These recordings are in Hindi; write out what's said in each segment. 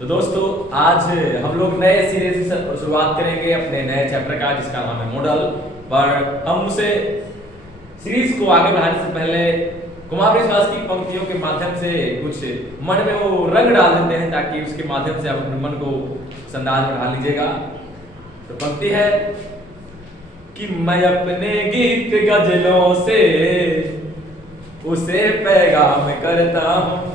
तो दोस्तों आज हम लोग नए सीरीज की शुरुआत करेंगे अपने नए चैप्टर का, जिसका नाम है मॉडल। पर हम उसे सीरीज को आगे बढ़ाने से पहले कुमार विश्वास की पंक्तियों के माध्यम से कुछ मन में वो रंग डाल देते हैं, ताकि उसके माध्यम से आप अपने मन को उस अंदाज में ढाल लीजिएगा। तो पंक्ति है कि मैं अपने गीत गजलों से उसे पैगाम करता हूँ,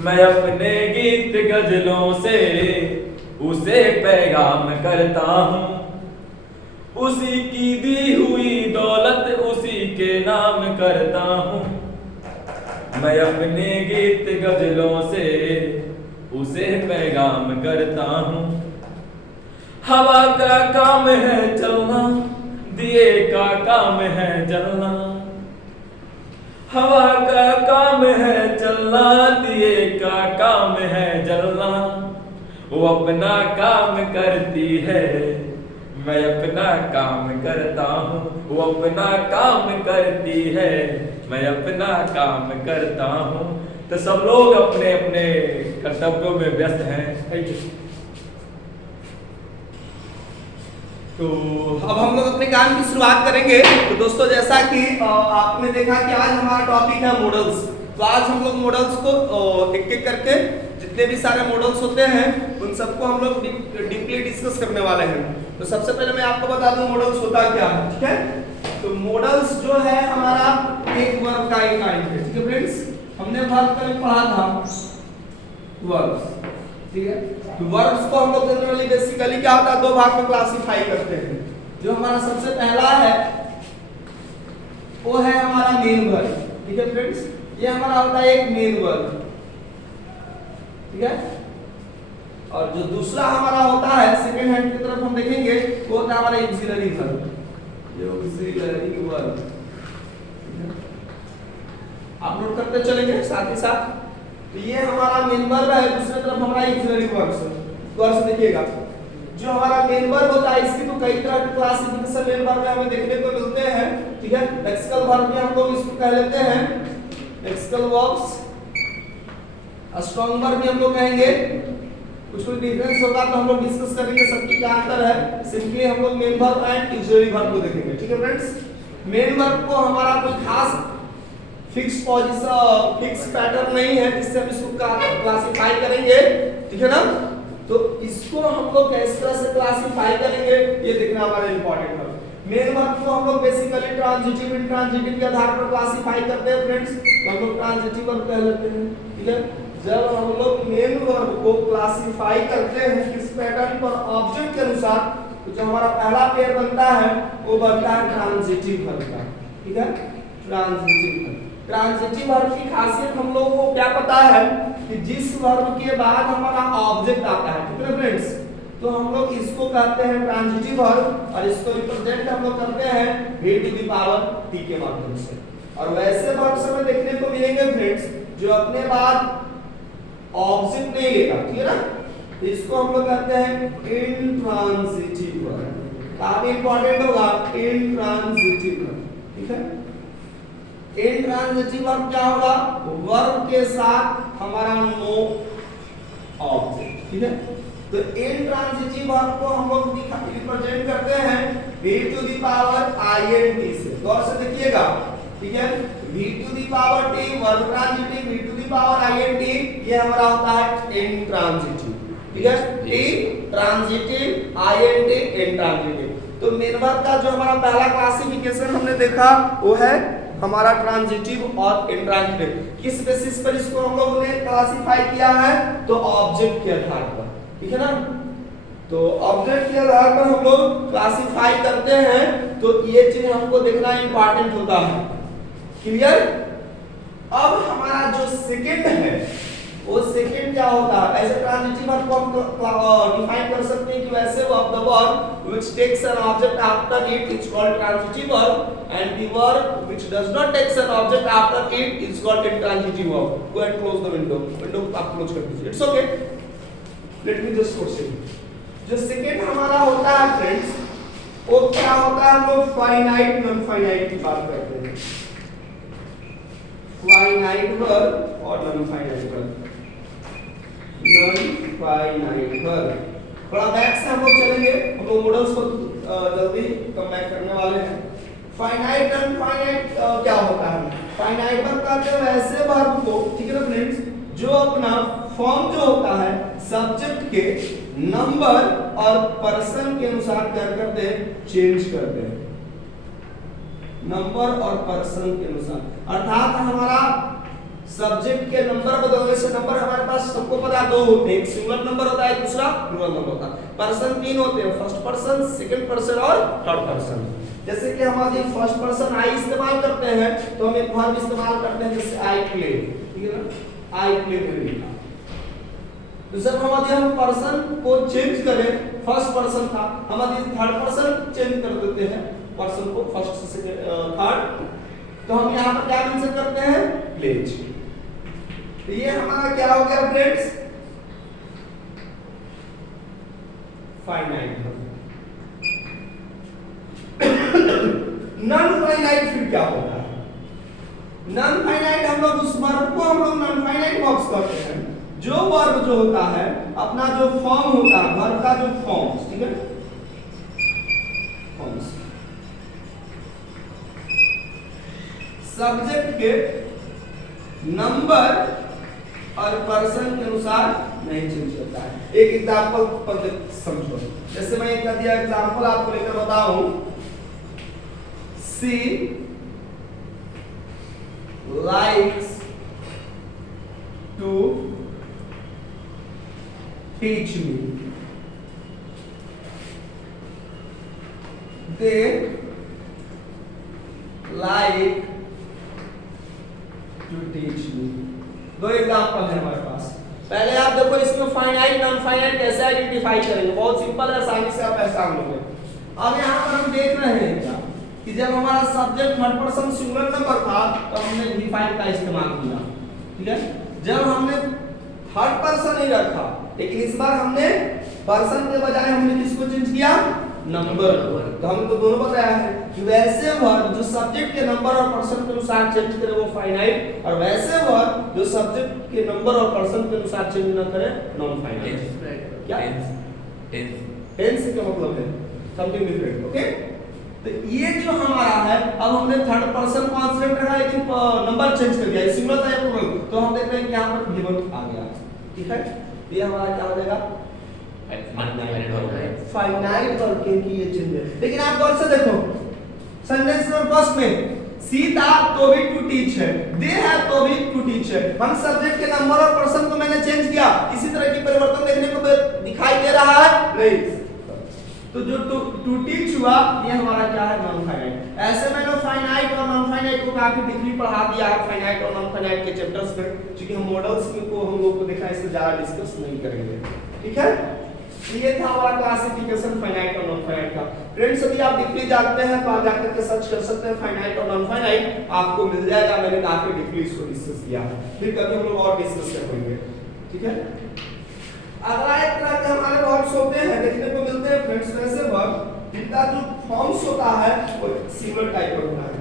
मैं अपने गीत गजलों से उसे पैगाम करता हूँ, उसी की दी हुई दौलत उसी के नाम करता हूँ। मैं अपने गीत गजलों से उसे पैगाम करता हूँ। हवा का काम है चलना, दिए का काम है जलना, हवा का काम है चलना, दिए का काम है जलना। वो अपना काम करती है, मैं अपना काम करता हूँ। वो अपना काम करती है, मैं अपना काम करता हूँ। तो सब लोग अपने अपने कर्तव्यों में व्यस्त हैं। तो अब हम लोग अपने काम की शुरुआत करेंगे। तो दोस्तों, जैसा कि आपने देखा कि आज हमारा टॉपिक है मॉडल्स। तो आज हम लोग मॉडल्स को एक एक करके जितने भी सारे मॉडल्स होते हैं उन सबको हम लोग डीपली डिस्कस करने वाले हैं। तो सबसे पहले मैं आपको बता दूं मॉडल्स होता क्या है, ठीक है। तो मॉडल्स जो है हमारा एक वर्ब का इकाई है, ठीक है फ्रेंड्स। हमने वर्ब का पढ़ा था वर्ब्स, ठीक है। तो वर्ब्स को हम लोग जनरली बेसिकली क्या होता है, दो भाग में क्लासिफाई करते हैं। जो हमारा सबसे पहला है वो है हमारा मेन वर्ब, ठीक है फ्रेंड्स। ये हमारा होता है एक मेन वर्ब, ठीक है। और जो दूसरा हमारा होता है सेकंड हैंड की तरफ हम देखेंगे वो होता है हमारा ऑक्सिलरी वर्ब, ये ऑक्सिलरी वर्ब आप नोट करते चलेंगे साथ ही साथ। तो ये हमारा मेन वर्ब है, दूसरी तरफ हमारा ऑक्सिलरी वर्ब है। गौर से देखिएगा, जो हमारा मेन वर्ब होता है इसकी तो कई तरह के क्लासिफिकेशन मेन वर्ब में हमें देखने को मिलते हैं, ठीक है। लेक्सिकल वर्ब में हम लोग इसको कह लेते हैं लेक्सिकल वर्ब्स, स्ट्रॉन्ग वर्ब भी हम लोग कहेंगे। कुछ डिफरेंस होगा तो हम लोग डिस्कस करेंगे सबकी क्या अंतर है। सिंपली हम लोग main verb and auxiliary verb को देखेंगे, ठीक है फ्रेंड्स। मेन वर्ब को हमारा कोई खास फिक्स पोजीशन फिक्स पैटर्न नहीं है जिससे हम इसको क्लासिफाई करेंगे, ठीक है ना। तो इसको हम लोग किस तरह से क्लासिफाई करेंगे ये देखना हमारा इंपॉर्टेंट है। मेन वर्ब को हम लोग बेसिकली ट्रांजिटिव इंट्रांजिटिव के आधार पर क्लासिफाई करते हैं फ्रेंड्स। तो हम लोग ट्रांजिटिव वर्ब कह लेते हैं, ठीक है। जब हम लोग मेन वर्ब को क्लासिफाई करते हैं किस पैटर्न पर, ऑब्जेक्ट के अनुसार, तो जो हमारा पहला पेयर बनता है वो बनता है ट्रांजिटिव वर्ब का, ठीक है। ट्रांजिटिव वर्ब, ट्रांजिटिव वर्ब की खासियत हम लोगों को क्या पता है कि जिस वर्ब के बाद हमारा ऑब्जेक्ट आता है, ठीक है फ्रेंड्स, तो हम लोग इसको कहते हैं ट्रांजिटिव वर्ब और इसको रिप्रेजेंट हम लोग करते हैं v to the power t के माध्यम से। और वैसे वर्ब्स हमें देखने को मिलेंगे फ्रेंड्स जो अपने बाद ऑब्जेक्ट नहीं लेगा, ठीक है ना। तो इसको हम लोग कहते हैं इंट्रांजिटिव वर्ब। काफी इंपॉर्टेंट होगा इंट्रांजिटिव वर्ब, ठीक है। इंट्रांजिटिव वर्ब क्या होगा, वर्ब के साथ हमारा नो ऑब्जेक्ट, ठीक है। तो इंट्रांजिटिव वर्ब को हम लोग रिप्रेजेंट करते हैं v to the power int से। गौर से देखिएगा, ठीक है। v to the power t verb transitive, v to the power int ये हमारा होता है इंट्रांजिटिव, ठीक है। t transitive, int intransitive. तो मेन वर्ब का जो हमारा पहला क्लासिफिकेशन हमने देखा वो है हमारा ट्रांजिटिव और इंट्रांजिटिव। किस बेसिस पर इसको हम लोगों ने क्लासिफाई किया है, तो ऑब्जेक्ट के आधार पर, ठीक है ना। तो ऑब्जेक्ट के आधार पर हम लोग क्लासिफाई करते हैं, तो ये चीज हमको देखना इंपॉर्टेंट होता है, क्लियर। अब हमारा जो सेकंड है वो सेकंड क्या होता है, ऐसे ट्रांजिटिव वर्ब को हम डिफाइन कर सकते हैं कि वैसे verb the verb which takes an object after it is called transitive verb and the verb which does not take an object after it is called intransitive verb. Go and close the window आप क्लोज कर दीजिए, it's okay. Let me just question जो सेकंड हमारा होता है फ्रेंड्स वो क्या होता है, हम लोग फाइनाइट नॉन फाइनाइट की बात करते हैं। फाइनाइट वर्ब और non finite verb, non finite verb. थोड़ा बैक से हम लोग चलेंगे, हम लोग मॉडल्स को जल्दी कम बैक करने वाले हैं। फाइनाइट एंड फाइनाइट क्या होता है? फाइनाइट वर्ब कहते हैं ऐसे वर्ब को, ठीक है ना फ्रेंड्स, जो अपना फॉर्म जो होता है सब्जेक्ट के नंबर और पर्सन के अनुसार क्या करते हैं? चेंज करते हैं, नंबर और पर्सन के अनुसार। अर्थात हमारा सब्जेक्ट के नंबर बदलने से, नंबर हमारे पास सबको पता है 2 होते हैं, एक सिंगुलर नंबर होता है, दूसरा प्लूरल नंबर होता है। पर्सन 3 होते हैं, फर्स्ट पर्सन, सेकंड पर्सन और थर्ड पर्सन। जैसे कि हम यदि फर्स्ट पर्सन आई इस्तेमाल करते हैं तो हम एक वर्ब इस्तेमाल करते हैं जैसे आई प्ले, ठीक है ना, आई प्ले में। तो जब हम पर्सन को चेंज करें, फर्स्ट पर्सन था, हम यदि थर्ड पर्सन चेंज कर देते हैं पर्सन को फर्स्ट से थर्ड, तो हम यहाँ पर क्या मेंशन करते हैं? प्लेज। तो ये हमारा क्या हो गया फ्रेंड्स? फाइनाइट। नॉन फाइनाइट फिर क्या होता है? नॉन फाइनाइट हम लोग उस वर्ब को हम लोग नॉन फाइनाइट वर्ब्स कहते हैं जो वर्ब जो होता है अपना जो फॉर्म होता है, वर्ब का जो फॉर्म, ठीक है, फॉर्म्स सब्जेक्ट के नंबर और पर्सन के अनुसार नहीं चेंज होता है। एक एग्जांपल पर समझो, जैसे मैं एक दिया एग्जांपल आपको लेकर बताऊं, सी likes to teach me, they like to teach me। दो एग्जांपल है हमारे पास। पहले आप देखो इसमें फाइनाइट नॉन फाइनाइट कैसे आइडेंटिफाई करेंगे, बहुत सिंपल है, आसानी से आप पहचान लोगे। अब यहाँ पर हम देख रहे हैं क्या कि जब हमारा subject third person singular number था तो हमने V5 का इस्तेमाल किया, ठीक है। जब हमने थर्ड पर्सन ही रखा, लेकिन इस बार हमने पर्सन के बजाय हमने किसको चेंज किया? नंबर। तो हमने तो दोनों बताया है कि वैसे वर्ब जो सब्जेक्ट के नंबर और पर्सन के अनुसार चेंज करे वो फाइनाइट, और वैसे वर्ब जो सब्जेक्ट के नंबर और पर्सन के अनुसार चेंज न करे नॉन फाइनाइट। क्या टेंस का मतलब है समथिंग डिफरेंट, ओके। तो ये जो हमारा है, अब हमने थर्ड पर्सन कॉन्सेप्ट रखा लेकिन नंबर चेंज कर दिया, सिंगुलर था या प्लूरल, तो हम देख रहे हैं कि यहां पर गिवन आ गया, ठीक है। ये हमारा क्या हो जाएगा? फाइनाइट वर्ब की ये चेंज है। लेकिन आप गौर से देखो सेंटेंस नंबर फर्स्ट में सीता तो भी टू टीच है, दे हैव तो भी टू टीच है। हम सब्जेक्ट के नंबर और पर्सन को मैंने चेंज किया, किसी तरह की परिवर्तन देखने को दिखाई दे रहा है? नहीं। तो जो टू टीच हुआ ये हमारा क्या है? Non finite. ऐसे मैंने फाइनाइट और नॉन फाइनाइट को काफी डीपली पढ़ा दिया है फाइनाइट और नॉन फाइनाइट के चैप्टर्स में, क्योंकि हम मॉडल्स को हम लोग को देखा इससे ज्यादा डिस्कस नहीं करेंगे, ठीक है। ये था हमारा क्लासिफिकेशन फाइनाइट और नॉन फाइनाइट का। फ्रेंड्स यदि आप डीपली जानते हैं तो आप जाकर के सर्च कर सकते हैं फाइनाइट और नॉन फाइनाइट, आपको मिल जाएगा। मैंने काफी डीपली इसको डिस्कस किया, फिर कभी हम लोग और डिस्कस करेंगे, ठीक है। अगला एक तरह के हमारे वर्ब्स होते हैं, देखने को मिलते हैं फ्रेंड्स, वैसे वर्ब जिनका जो फॉर्म्स होता है वो सिंगुलर टाइप का होता है।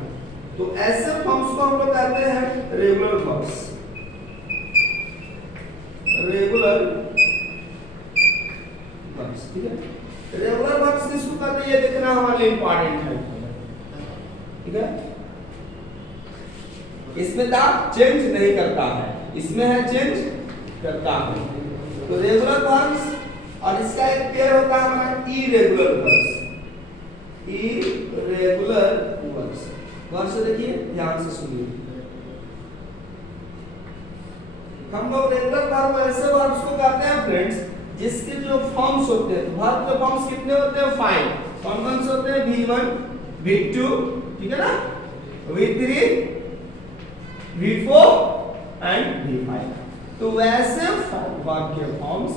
तो ऐसे फॉर्म्स को हम लोग कहते हैं रेगुलर वर्ब्स। रेगुलर वर्ब्स, ठीक है। रेगुलर वर्ब्स किसको कहते हैं ये देखना हमारे लिए इंपॉर्टेंट है, ठीक है। इसमें दा चेंज नहीं करता है, इसमें है चेंज करता है। तो रेगुलर वर्ब्स, और इसका एक पेयर होता है हमारा irregular verbs. Irregular verbs, word से देखिए, ध्यान से सुनिए। हम लोग रेगुलर वर्ब ऐसे वर्ब्स को कहते हैं फ्रेंड्स जिसके जो फॉर्म्स होते हैं, वर्ब के फॉर्म्स कितने होते हैं? 5। कौन-कौन से होते हैं? V1, V2, ठीक है ना, V3, V4 एंड V5। तो वैसे वर्ब के फॉर्म्स,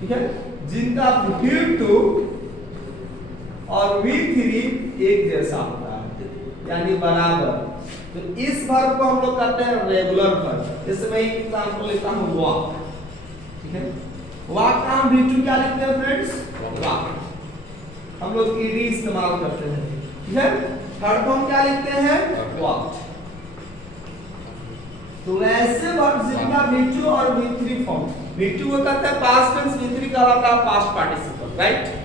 ठीक है, जिनका V2 और V3 एक जैसा होता है, यानी बराबर। तो इस वर्ब को हम लोग कहते हैं रेगुलर वर्ब। जैसे मैं एक एग्जांपल लेता हूं, वॉक, ठीक है। वॉक का हम V2 क्या लिखते हैं फ्रेंड्स? वॉक। हम लोग ed इस्तेमाल करते हैं, ठीक है। थर्ड फॉर्म क्या लिखते हैं? वॉक्ड। तो ऐसे वर्ब जिनका V2 और V3 फॉर्म, V2 को कहते हैं पास्ट टेंस, V3 कहलाता है पास्ट पार्टिसिपल, राइट।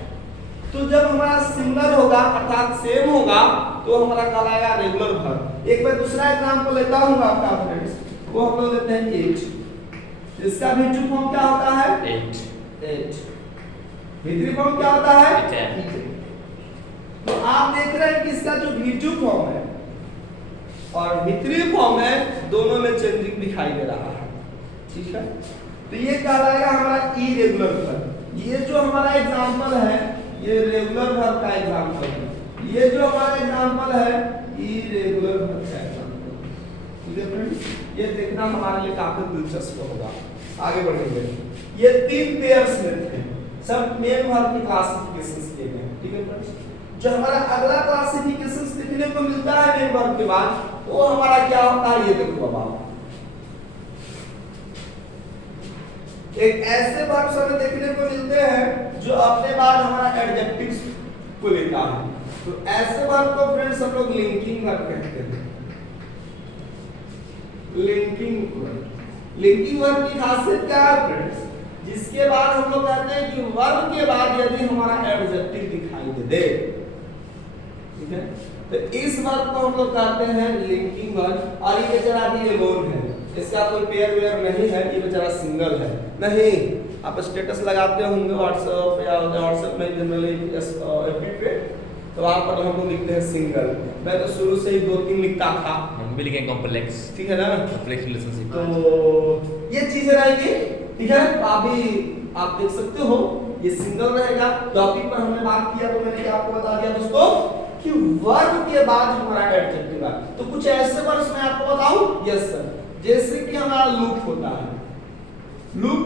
तो जब हमारा सिंगुलर होगा अर्थात सेम होगा तो हमारा कहलाएगा रेगुलर वर्ब। एक बार दूसरा एग्जांपल लेता हूं आपका फ्रेंड्स, वो हम लोग लेते हैं 8। इसका V2 फॉर्म क्या होता है 8। V3 फॉर्म क्या होता है 8। तो आप देख रहे हैं कि इसका जो V2 फॉर्म है और V3 फॉर्म है दोनों में चेंजिंग दिखाई दे रहा है, ठीक है। तो ये कहलाएगा हमारा इरेगुलर वर्ब। ये जो हमारा एग्जांपल है ये रेगुलर वर्ब का एग्जांपल है, ये जो हमारा एग्जांपल है इरेगुलर वर्ब का एग्जांपल, ठीक है फ्रेंड्स। ये देखना हमारे लिए काफी दिलचस्प होगा। आगे बढ़ेंगे। ये 3 पेयर्स में थे, सब मेन वर्ब के क्लासिफिकेशंस किए गए हैं, ठीक है फ्रेंड्स। जो हमारा अगला क्लासिफिकेशंस देखने को मिलता है मेन वर्ब के बाद, वो हमारा क्या होता है ये देखो। अब आप एक ऐसे वर्ब्स हमें देखने को मिलते हैं जो अपने बाद हमारा एडजेक्टिव्स को लेता है। तो ऐसे वर्ब को फ्रेंड्स हम लोग लिंकिंग वर्ब कहते हैं। लिंकिंग वर्ब की खासियत क्या है फ्रेंड्स, जिसके बाद हम लोग कहते हैं कि वर्ब के बाद यदि हमारा एडजेक्टिव दिखाई दे, ठीक है, तो इस वर्ब को हम लोग कहते हैं लिंकिंग वर्ब। और ये बेचारा भी एलोन है, इसका कोई पेयर वेयर नहीं है, ये बेचारा सिंगल है। नहीं, आप स्टेटस लगाते होंगे व्हाट्सएप या व्हाट्सएप में जनरली एफबी पे, तो वहां पर हम लोग लिखते हैं सिंगल। मैं तो शुरू से ही 2-3 लिखता था, हम भी लिखेंगे कॉम्प्लेक्स, ठीक है ना, कॉम्प्लेक्स रिलेशनशिप। तो ये चीजें रहेगी, ठीक है। अभी आप देख सकते हो ये सिंगल रहेगा। टॉपिक पर हमने बात किया तो मैंने क्या आपको बता दिया दोस्तों कि वर्ब के बाद हमारा एडजेक्टिव है। तो कुछ ऐसे वर्ड्स मैं आपको बताऊं, यस सर, जैसे कि हमारा लुक होता है, लुक,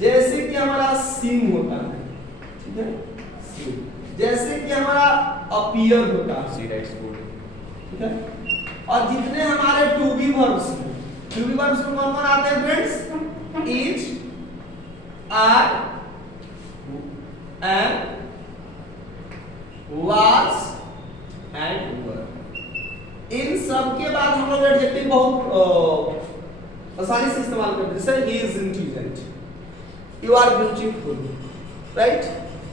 जैसे कि हमारा सीम होता है, ठीक है, सीम, जैसे कि हमारा अपीयर होता है, सी राइट्स गुड, ठीक है। और जितने हमारे टू बी वर्ब्स हैं, टू बी वर्ब्स में कौन कौन आते हैं friends, is, are, am, was and were. इन सब के बाद हम लोग एडजेक्टिव बहुत आसानी से इस्तेमाल करते हैं। जैसे he is intelligent, you are beautiful, right,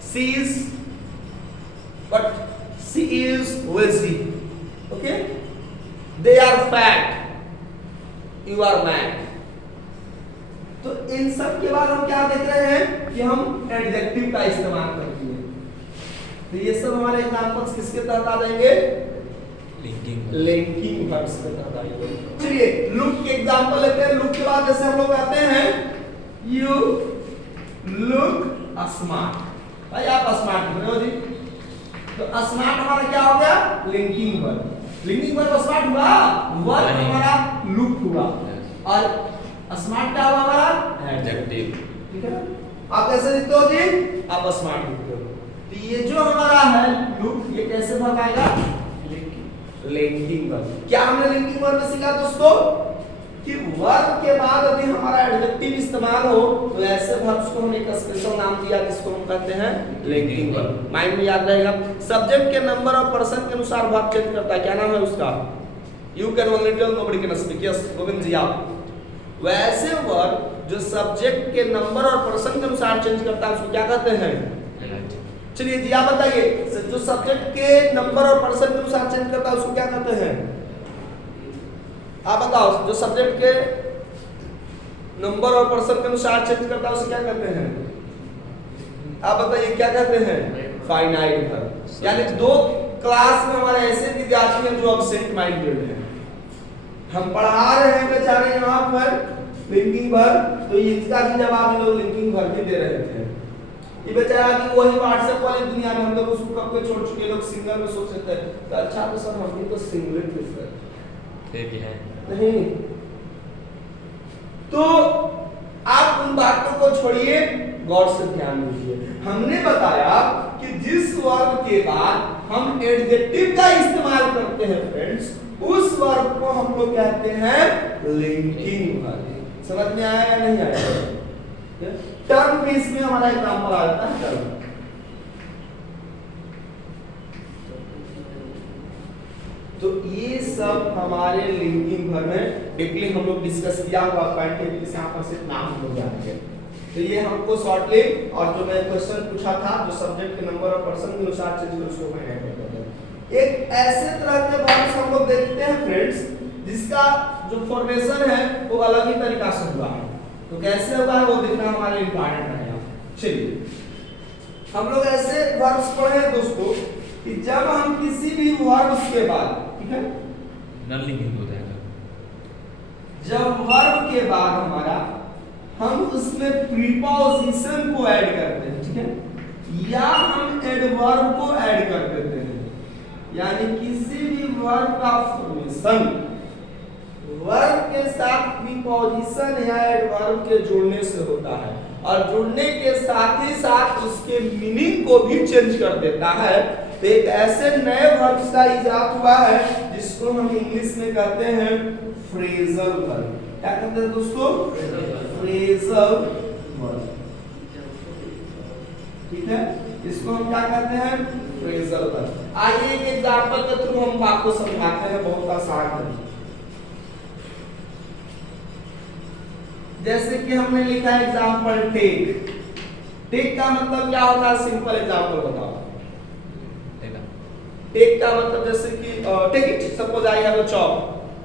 she is, but she is lazy, okay, they are fat, you are mad. तो इन सब के बाद हम क्या देख रहे हैं कि हम एडजेक्टिव का इस्तेमाल करते हैं। तो ये सब हमारे एग्जांपल्स किसके तहत आ जाएंगे, लिंकिंग वर्ब्स के तहत आएंगे। चलिए लुक के एग्जांपल लेते हैं। लुक के बाद जैसे हम लोग कहते हैं यू लुक स्मार्ट, भाई आप स्मार्ट दिख रहे हो जी। तो स्मार्ट हमारा क्या हो गया, linking verb. Linking verb smart हुआ, वर्ब हमारा लुक हुआ, और स्मार्ट क्या हुआ हमारा एडजेक्टिव, ठीक है। आप कैसे दिखते हो जी, आप स्मार्ट दिखते हो। तो ये जो हमारा है लुक, ये कैसे वर्ब आएगा, लिंकिंग वर्ब। क्या हमने लिंकिंग वर्ब में सीखा दोस्तों कि वर्ब के बाद यदि हमारा एडजेक्टिव इस्तेमाल हो तो ऐसे वर्ब्स को हम एक स्पेशल नाम दिया जिसको हम कहते हैं लिंकिंग वर्ब। माइंड में याद रहेगा। सब्जेक्ट के नंबर और पर्सन के अनुसार वर्ब चेंज करता है, क्या नाम है उसका, you can only tell nobody can speak, yes Govind ji आप। वैसे वर्ब जो सब्जेक्ट के नंबर और पर्सन के अनुसार चेंज करता है उसको क्या कहते हैं, चलिए जी आप बताइए, जो सब्जेक्ट के नंबर और पर्सन के अनुसार चेंज करता है उसको क्या कहते हैं, आप बताओ। जो सब्जेक्ट के नंबर और पर्सन के अनुसार चेंज करता है उसे क्या कहते हैं, आप बताइए क्या कहते हैं, फाइनाइट वर्ब। यानी 2 क्लास में हमारे ऐसे विद्यार्थी हैं जो एब्सेंट माइंडेड हैं। हम पढ़ा रहे हैं बेचारे यहाँ पर लिंकिंग वर्ब, तो इसका भी जवाब हम लोग लिंकिंग वर्ब ही दे रहे थे। ये बेचारा कि वही व्हाट्सएप वाली दुनिया में हम लोग उसको कब के छोड़ चुके, लोग सिंगल में सोच रहे थे। तो अच्छा तो सर हम भी तो सिंगल थे सर, ठीक है नहीं। तो आप उन बातों को छोड़िए, गौर से ध्यान दीजिए। हमने बताया कि जिस वर्ब के बाद हम एडजेक्टिव का इस्तेमाल करते हैं फ्रेंड्स, उस वर्ब को हम लोग कहते हैं लिंकिंग वर्ब। समझ में आया या नहीं आया? टर्म भी इसमें हमारा एग्जांपल आ जाता है टर्म। तो ये सब हमारे लिंकिंग वर्ब में डीपली हम लोग डिस्कस किया हुआ पॉइंट है, इस यहाँ पर सिर्फ नाम हम लोग जानेंगे। तो ये हमको शॉर्टली, और जो मैं क्वेश्चन पूछा था जो सब्जेक्ट के नंबर और पर्सन के अनुसार चेंज कर उसको मैं ऐड कर दूंगा। एक ऐसे तरह के वर्ड्स हम लोग देखते हैं फ्रेंड्स जिसका जो फॉर्मेशन है वो अलग ही तरीका से हुआ है, तो कैसे हुआ है वो देखना हमारे लिए इंपॉर्टेंट रहेगा। चलिए हम लोग ऐसे वर्ड्स पढ़े हैं दोस्तों कि जब हम किसी भी वर्ड्स के बाद, ठीक है, नलिंग हो जाएगा, जब वर्ब के बाद हमारा हम उसमें प्रीपोजिशन को ऐड करते हैं, ठीक है, या हम एडवर्ब को ऐड कर देते हैं, यानी किसी भी वर्ब का फॉर्मेशन वर्ब के साथ प्रीपोजिशन या एडवर्ब के जुड़ने से होता है, और जुड़ने के साथ ही साथ उसके मीनिंग को भी चेंज कर देता है। तो एक ऐसे नए वर्ब्स का इजाद हुआ है जिसको हम इंग्लिश में कहते हैं फ्रेजल वर्ब। क्या कहते हैं दोस्तों? फ्रेजल वर्ब, ठीक है, इसको हम क्या कहते हैं? Phrasal verb. आइए एक एग्जांपल के थ्रू हम आपको समझाते हैं, बहुत आसान है। जैसे कि हमने लिखा है एग्जांपल टेक। टेक का मतलब क्या होता है? सिंपल एग्जांपल बताओ। टेक का मतलब जैसे कि take it, suppose I have a chop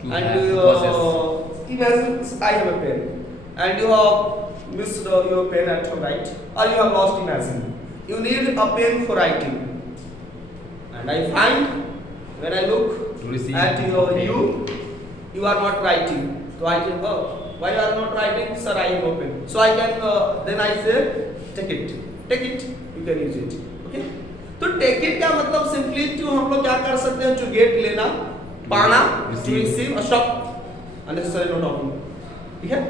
and imagine I have a pen and you have missed your pen at home, right? Or you have lost, imagine. You need a pen for writing. And I find when I look at you are not writing. So I can, why you are not writing? Sir, I have a pen. So I can, then I say, take it. Take it, you can use it. Okay? तो टेक इट का मतलब सिंपली टू हम लोग क्या कर सकते हैं? टू गेट, लेना, पाना, to receive, stop, unnecessary no talking, ठीक है?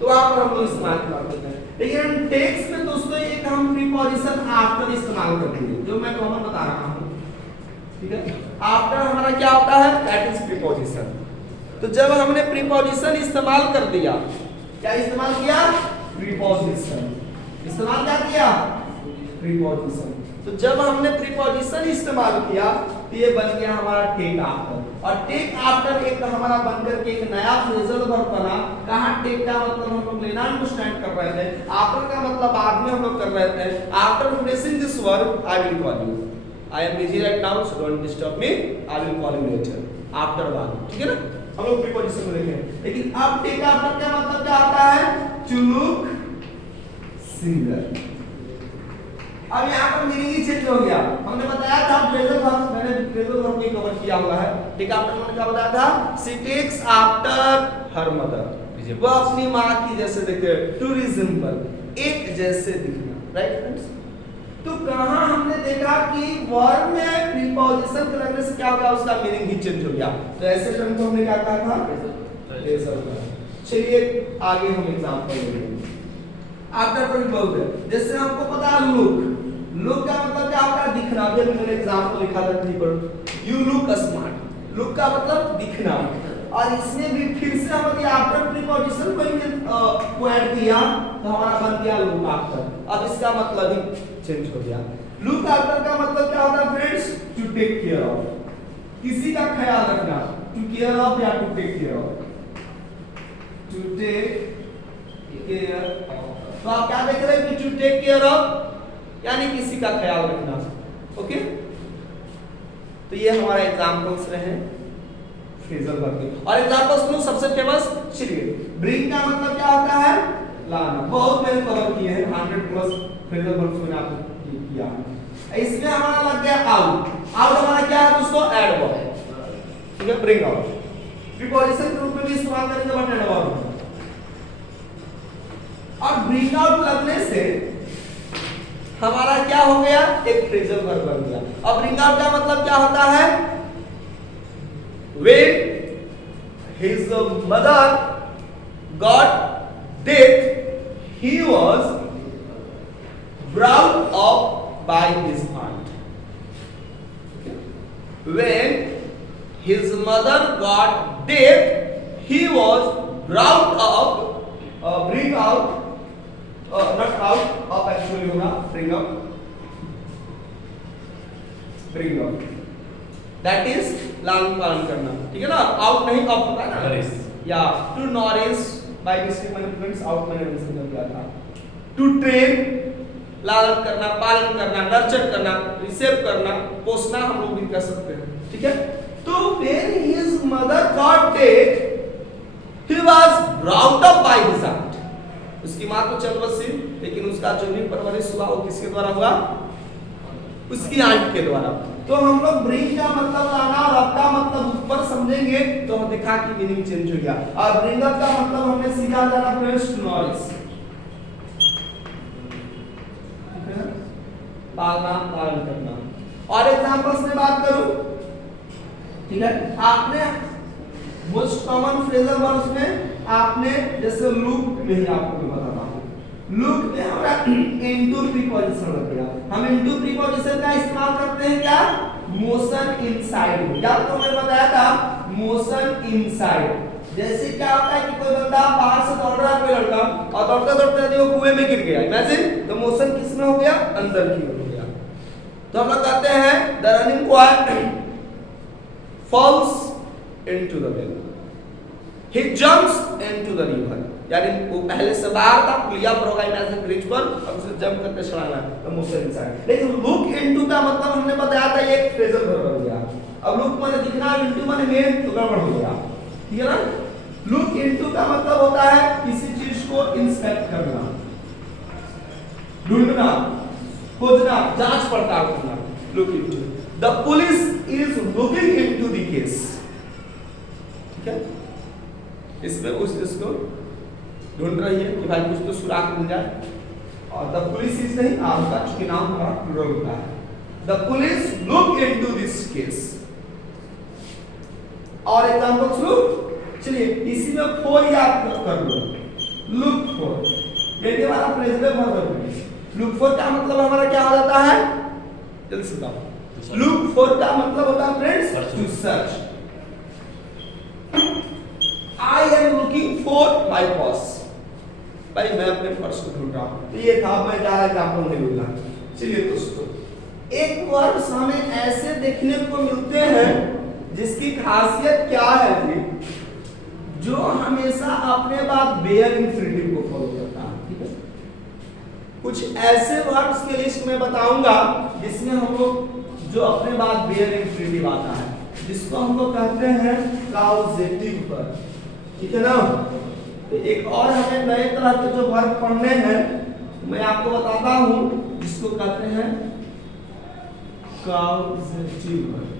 तो वहां पर हम लोग इस्तेमाल करते हैं। लेकिन टेक्स्ट में दोस्तों एक हम प्रीपोजिशन आफ्टर इस्तेमाल करते हैं, जो मैं कॉमन बता रहा हूं, ठीक है? आफ्टर हमारा क्या होता है? That is preposition. तो जब हमने प्रीपोजिशन इस्तेमाल कर दिया, क्या इस्तेमाल किया? प्रीपोजिशन। इस्तेमाल क्या किया? प्रीपोजिशन। तो जब हमने प्रीपोजिशन इस्तेमाल किया तो ये बन गया हमारा टेक आफ्टर, और टेक आफ्टर एक हमारा बनकर के एक नया फ्रेजल वर्ब बना। कहां टेक का मतलब हम लोग लेना अंडरस्टैंड कर रहे थे, आफ्टर का मतलब बाद में हम लोग कर रहे थे। After finishing this verb I will call you, I am busy right now so don't disturb me, I will call you later, after one, ठीक है ना? हम लोग प्रीपोजिशन में लिखे। लेकिन अब टेक आफ्टर का मतलब क्या आता है? To look single. अब यहाँ पर मीनिंग ही चेंज हो गया। हमने बताया था फ्रेजल वर्ब, मैंने फ्रेजल वर्ब को कवर किया हुआ है, ठीक है? आपने मैंने क्या बताया था? She takes after her mother, वो अपनी माँ की जैसे देखे, टू रिजेंबल, एक जैसे दिखना, राइट फ्रेंड्स? तो कहाँ हमने देखा कि वर्ब में प्रीपोजिशन के लगने से क्या होगा? उसका मीनिंग ही चेंज हो गया। तो ऐसे टर्म को हमने क्या कहा था? Phrasal verb. चलिए आगे हम एग्जांपल लेंगे। आफ्टर पर भी बोलते हैं, जैसे हमको पता है लुक, लुक का मतलब क्या होता है? दिखना। अभी मैंने एग्जांपल लिखा था थ्री पर, यू लुक स्मार्ट, लुक का मतलब दिखना। और इसमें भी फिर से हम आफ्टर प्रीपोजिशन को ऐड किया तो हमारा बन गया लुक आफ्टर। अब इसका मतलब ही चेंज हो गया। लुक आफ्टर का मतलब क्या होता है friends? To take care of, किसी का ख्याल रखना, टू केयर ऑफ या to take care of, to take care of. तो आप क्या देख रहे हैं कि टू टेक केयर ऑफ यानी किसी का ख्याल रखना, ओके? तो ये हमारा एग्जांपल्स रहे फ्रेजल वर्ब के। और एग्जांपल्स में सबसे फेमस, चलिए ब्रिंग का मतलब क्या होता है? लाना। बहुत मैंने कवर किए हैं, 100+ फ्रेजल वर्ब्स मैंने आपको किया है। इसमें हमारा लग गया आउट। आउट हमारा क्या है दोस्तों? एडवर्ब, ठीक है? ब्रिंग आउट प्रीपोजिशन के रूप में भी इस्तेमाल करेंगे, बट एडवर्ब। और ब्रिंग आउट लगने से हमारा क्या हो गया? एक फ्रेजल वर्ब बन गया। अब ब्रिंग आउट का मतलब क्या होता है? When his mother got death, he was brought up by his aunt. When his mother got death, he was brought up, bring out, not out, up actually होगा, bring up, bring up, that is लालन पालन करना, ठीक है ना? आउट नहीं, अप होता है ना? या टू नॉरिश, बाय मिस्टेक मैंने फ्रेंड्स आउट मैंने मेंशन कर दिया था। टू ट्रेन, लालन करना, पालन करना, नर्चर करना, रिसीव करना, पोसना हम लोग भी कर सकते हैं, ठीक है। तो when his mother got dead, he was brought up by his aunt. उसकी मां तो चल बसी, लेकिन उसका जो भी परवरिश हुआ वो किसके द्वारा हुआ? उसकी आंट के द्वारा। तो हम लोग ब्रिंग का मतलब लाना और अप का मतलब ऊपर समझेंगे तो हम देखा कि मीनिंग चेंज हो गया। और ब्रिंग अप का मतलब हमने सीखा जाना फ्रेंड्स टू नॉरिश, पालना, पालन करना। और एग्जांपल्स में बात करूं, ठीक है, आपने मोस्ट कॉमन फ्रेजल वर्ब्स में आपने जैसे लुक में ही आपको मैं बताता हूं, लुक में हमारा इनटू प्रीपोजिशन लग गया। हम इनटू प्रीपोजिशन का इस्तेमाल करते हैं क्या? Motion inside. या तो मैं बताया था मोशन इनसाइड। जैसे क्या होता है कि कोई बंदा बाहर से दौड़ रहा है, कोई लड़का, और दौड़ते दौड़ते यदि वो कुएं में गिर गया, इमेजिन, तो मोशन किसमें हो गया? अंदर की ओर हो गया। तो हम लोग कहते हैं the running boy falls into the well, he jumps into the river। यानी वो पहले से बाहर था, पुलिया पर होगा इमेजिन ब्रिज पर, अब उसे जंप करके चढ़ाना है, तो मोशन इनसाइड। लेकिन लुक इनटू का मतलब हमने बताया था ये एक फ्रेजल वर्ब हो गया। अब लुक माने दिखना, इनटू माने में, तो गड़बड़ हो गया, ठीक है ना। लुक इनटू का मतलब होता है किसी चीज को इंस्पेक्ट करना, ढूंढना, खोजना, जांच पड़ताल करना, look into. The police is looking into the case, ठीक है। इसमें उस इसको ढूंढ रही है कि भाई कुछ तो सुराग मिल जाए, और द पुलिस इज नहीं आपका, चूंकि नाम हमारा प्लूरल होता है। The police look into this case. और एग्जांपल्स लुक, चलिए इसी में फॉर याद कर लो, लुक फॉर, ये हमारा फ्रेजल वर्ब है। लुक फॉर का मतलब हमारा क्या हो जाता है? जल्दी से बताओ। लुक फॉर का मतलब होता है friends to search. I am looking for my purse, भाई मैं अपने पर्स को ढूंढ रहा हूं। तो ये था, मैं ज्यादा एग्जांपल नहीं दूंगा। चलिए दोस्तों, एक वर्ड्स हमें ऐसे देखने को मिलते हैं जिसकी खासियत क्या है जी, जो हमेशा अपने बाद बेयर इंफिनिटिव को फॉलो करता है, ठीक है। कुछ ऐसे वर्ड्स के लिस्ट में बताऊंगा जिसमें हम लोग जो अपने बाद बेयर इंफिनिटिव आता है, जिसको हम लोग कहते हैं काउजेटिव वर्ब, ठीक है ना। तो एक और हमें नए तरह के जो वर्ब पढ़ने हैं, मैं आपको बताता हूं, जिसको कहते हैं काउजेटिव वर्ब।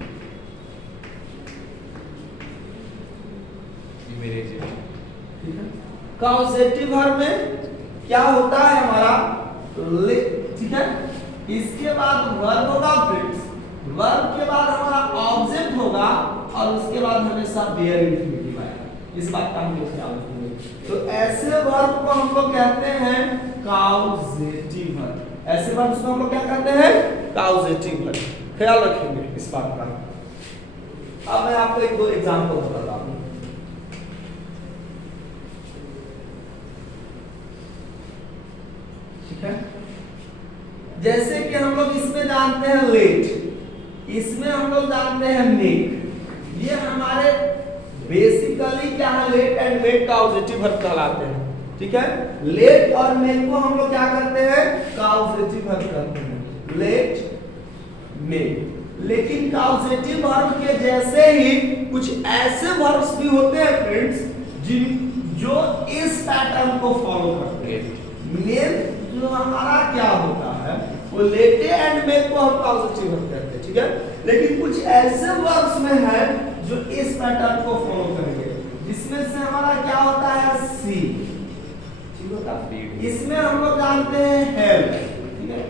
ठीक है, काउजेटिव वर्ब में क्या होता है हमारा, ठीक है, इसके बाद वर्ब होगा फ्रेंड्स, वर्ब के बाद हमारा ऑब्जेक्ट होगा, और उसके बाद हमेशा बेयर इंफिनिटिव आएगा। इस बात का हम लोग ख्याल रखेंगे। तो ऐसे वर्ब को हम लोग कहते हैं काउजेटिव वर्ब। ऐसे वर्ब को हम लोग क्या कहते हैं? काउजेटिव वर्ब। ख्याल रखेंगे इस बात का। अब मैं आपको एक दो एग्जांपल बताता हूं। ठीक है, जैसे कि हम लोग इसमें जानते हैं लेट, इसमें हम लोग जानते हैं मेक। ये हमारे बेसिकली क्या है, लेट एंड मेक काउजेटिव वर्ब कहलाते हैं, ठीक है। लेट और मेक को हम लोग क्या करते हैं? काउजेटिव वर्ब कहते हैं, लेट मेक। लेकिन काउजेटिव वर्ब के जैसे ही कुछ ऐसे वर्ब्स भी होते हैं फ्रेंड्स, जो इस पैटर्न को फॉलो करते हैं। मेन जो हमारा क्या होता है, वो लेटे एंड मेक को हम काउजेटिव वर्ब कहते हैं, ठीक है। लेकिन कुछ ऐसे वर्ब्स में है जो इस पैटर्न को फॉलो करेंगे, जिसमें से हमारा क्या होता है? सी, ठीक होता है। इसमें हम लोग जानते हैं हेल्प, ठीक है।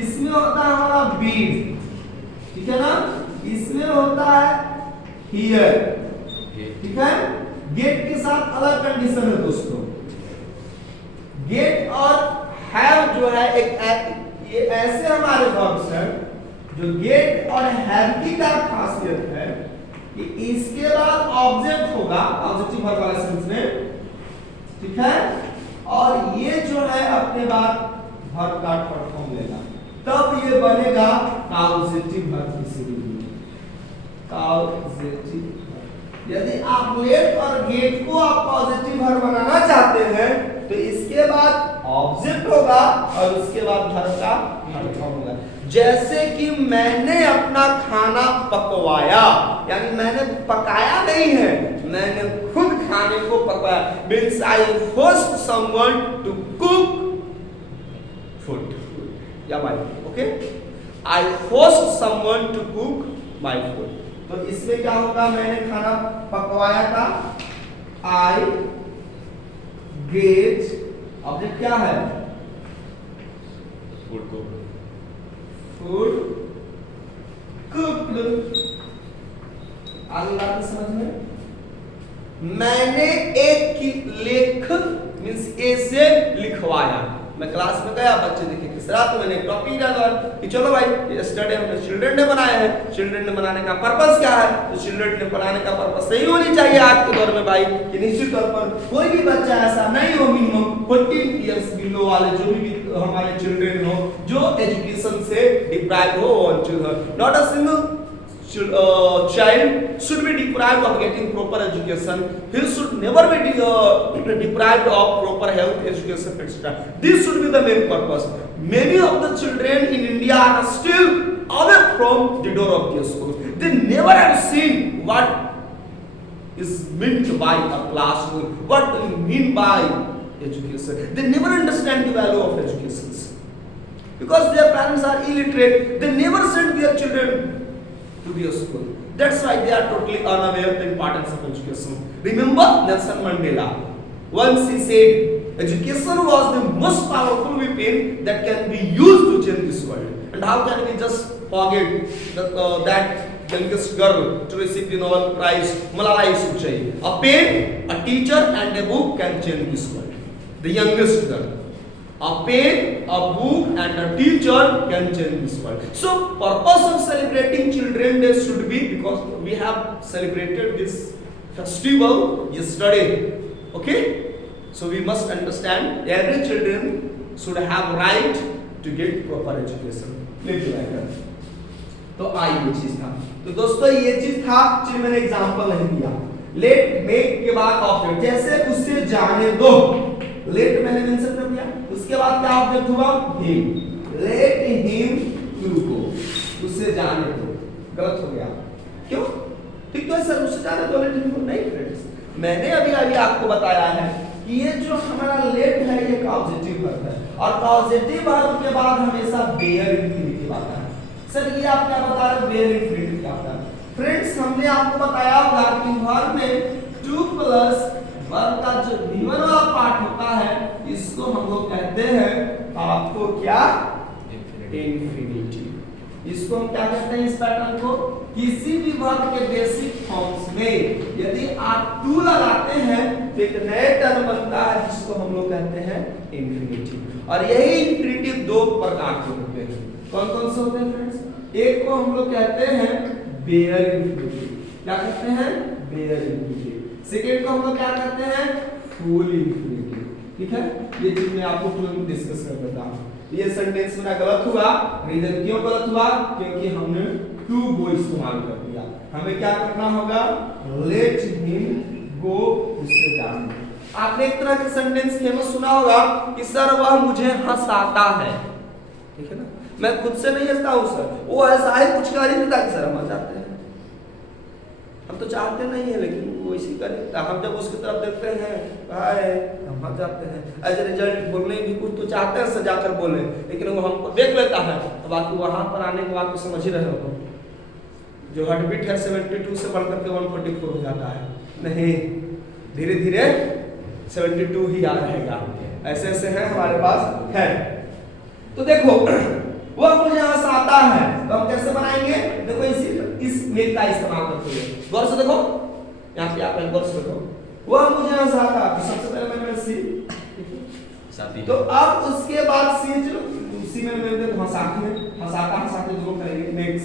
इसमें होता है हमारा बीड, ठीक है ना। इसमें होता है हियर, ठीक है। गेट के साथ अलग कंडीशन है दोस्तों। गेट और हैव जो है एक ये ऐसे हमारे वर्ब्स हैं जो गेट और हैव की क्या खासियत है कि इसके बाद ऑब्जेक्ट होगा पॉजिटिव वर्ब वाले सेंस में, ठीक है। और ये जो है अपने बाद वर्ब का परफॉर्म लेगा, तब ये बनेगा काउजेटिव वर्ब। इसीलिए काउजेटिव। यदि आप लेट और गेट को आप पॉजिटिव वर्ब बनाना चाहते हैं तो इसके बाद ऑब्जेक्ट होगा और उसके बाद वर्ब का अर्थ होगा। जैसे कि मैंने अपना खाना पकवाया, यानी मैंने पकाया नहीं है, मैंने खुद खाने को पकाया, means I forced someone to cook food या my food. Okay, I forced someone to cook my food. तो इसमें क्या होगा, मैंने खाना पकवाया था, आई गेट, ऑब्जेक्ट क्या है, फूड को, फूड कुक्ड। आगे बात समझ में, मैंने एक लेख मींस ए से लिखवाया। मैं क्लास में गया, बच्चे देखे किस रात मैंने एक टॉपिक डाला कि चलो भाई यस्टरडे हमने चिल्ड्रन डे बनाया है, चिल्ड्रन डे बनाने का पर्पस क्या है, तो चिल्ड्रन डे बनाने का पर्पस सही होनी चाहिए आज के दौर में भाई कि निश्चित तौर पर कोई भी बच्चा ऐसा नहीं हो, मिनिमम 14 इयर्स बिलो वाले जो भी हमारे चिल्ड्रन हो जो एजुकेशन से डिप्राइव हो, not a single child should be deprived of getting proper education. He should never be deprived of proper health, education, etc. This should be the main purpose. Many of the children in India are still away from the door of their schools. They never have seen what is meant by a classroom, what do you mean by education. They never understand the value of education because their parents are illiterate. They never send their children to their school. That's why they are totally unaware of the importance of education. Remember Nelson Mandela. Once he said, education was the most powerful weapon that can be used to change this world. And how can we just forget that youngest girl to receive the Nobel Prize, Malala Yousafzai? A pen, a teacher, and a book can change this world. The youngest girl. A pen, a book, and a teacher can change this world. So, purpose of celebrating Children's Day should be because we have celebrated this festival yesterday. Okay? So we must understand every children should have right to get proper education. तो आई ये चीज था। तो दोस्तों ये चीज था, चलिए मैंने एग्जांपल नहीं दिया। लेट मेक के बाद ऑब्जेक्ट, जैसे उसे जाने दो, लेट मैंने मेंशन कर दिया, उसके बाद क्या ऑब्जेक्ट हुआ, him, let him to go, उसे जाने दो। गलत हो गया, क्यों? ठीक तो है सर, उसे जाने दो, लेट हिम गो। नहीं फ्रेंड्स, मैंने अभी अभी आपको बताया है कि ये जो हमारा लेट है ये कॉजेटिव वर्ब है और कॉजेटिव वर्ब के बाद हमेशा बेयर इंफिनिटिव आता है। सर ये आप क्या बता रहे हो, बेयर इंफिनिटिव क्या होता है? फ्रेंड्स हमने आपको बताया होगा कि वर्ब में टू प्लस वर्ब का जो गिवन वाला पार्ट होता है इसको हम लोग कहते हैं आपको क्या, इंफिनिटी। इसको हम क्या कहते हैं, इस पैटर्न को, किसी भी वर्ब के बेसिक फॉर्म्स में यदि आप टू लगाते हैं तो एक नया टर्म बनता है जिसको हम लोग कहते हैं इंफिनिटी। और यही इंफिनिटी दो प्रकार के होते हैं। कौन कौन से होते हैं फ्रेंड्स? एक को हम लोग कहते हैं बेयर इंफिनिटी। क्या कहते हैं? Bear infinity. सेकेंड को हम लोग क्या कहते हैं, फुल इंफिनिटी। ठीक है, ये चीज मैं आपको पूरा डिस्कस कर देता हूं। ये सेंटेंस मेरा गलत हुआ, रीजन क्यों गलत हुआ, क्योंकि हमने टू गो इस्तेमाल कर दिया। हमें क्या करना होगा, लेट हिम गो, उससे जाने। आपने एक तरह के सेंटेंस फेमस सुना होगा कि सर वह मुझे हंसाता है। ठीक है ना, मैं खुद से नहीं हंसता हूं सर, वो ऐसा ही कुछ कर ही देता कि सर हम हंस जाते हैं। हम तो चाहते नहीं है लेकिन वो इसी कर देता। हम जब उसकी तरफ देखते हैं हाय हम हंस जाते हैं। एज रिजल्ट बोलने भी कुछ तो चाहते हैं सजा कर बोले, लेकिन वो हमको देख लेता है। तो बाकी वहां पर आने के बाद तो समझ ही रहे हो, जो हार्ट बीट है 72 से बढ़कर के 144 हो जाता है। नहीं, धीरे धीरे 72 ही याद रहेगा। ऐसे ऐसे हैं हमारे पास है। तो देखो वह मुझे हंसाता है, तो हम कैसे बनाएंगे, देखो इस मेक का इस्तेमाल करते हुए गौर से देखो, यहाँ पे आप गौर से देखो, वह मुझे हंसाता, तो सबसे पहले मैंने सी, तो अब उसके बाद सी में मैंने हंसाती है, हंसाता हंसाते दो करेंगे मेक्स,